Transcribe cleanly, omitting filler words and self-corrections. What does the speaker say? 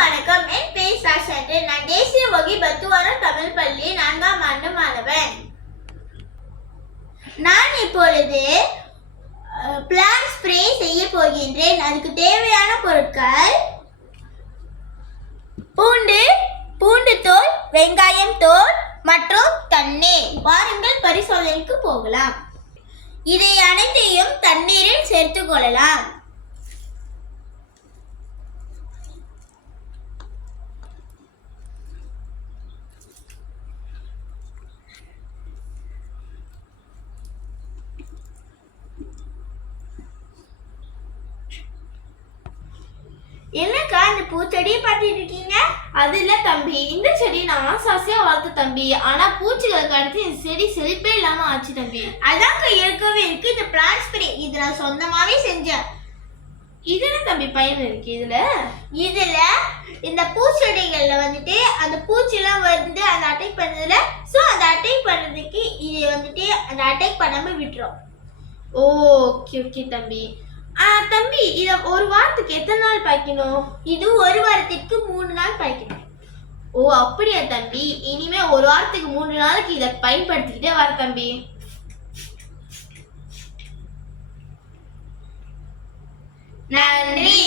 வணக்கம். என் பேர் சாஷன். நான் தேசிய வகை பத்துவாரம் தமிழ் பள்ளி 4ஆம் ஆண்டு மாணவன். நான் இப்பொழுது பிளான்ட் ஸ்ப்ரே செய்ய போகின்றேன். அதுக்கு தேவையான பொருட்கள் பூண்டு தோல், வெங்காயம் தோல் மற்றும் தண்ணீர். வாருங்கள் பரிசோதனைக்கு போகலாம். இதை அனைத்தையும் தண்ணீரில் சேர்த்துக் கொள்ளலாம். என்னக்கா இந்த பூச்செடியை பார்த்துட்டு இருக்கீங்க? அது இல்ல தம்பி, இந்த செடி நான் ஆசாசியா வளர்த்த தம்பி. ஆனா பூச்சிகளுக்கு அடுத்து இந்த செடி செழிப்பே இல்லாம ஆச்சு தம்பி. அதாங்க இருக்கவே இருக்கு இந்த பிளான்ட் ஸ்ப்ரே. இது நான் சொந்தமாவே செஞ்சேன். இது என்ன தம்பி பயன் இருக்கு இதுல இந்த பூச்செடிகள்ல வந்துட்டு அந்த பூச்சிலாம் வந்து அந்த அட்டாக் பண்ணதுல ஸோ அந்த அட்டாக் பண்ணதுக்கு இது வந்துட்டு அந்த அட்டாக் பண்ணாம விட்டுரும். ஓகே ஓகே தம்பி. தம்பி, இத ஒரு வாரத்துக்கு எத்தனை நாள் பாய்க்கணும்? இது ஒரு வாரத்திற்கு 3 நாள் பாய்க்கணும். ஓ அப்படியா தம்பி? இனிமே ஒரு வாரத்துக்கு 3 நாளைக்கு இதை பயன்படுத்திக்கிட்டே வர தம்பி. நன்றி.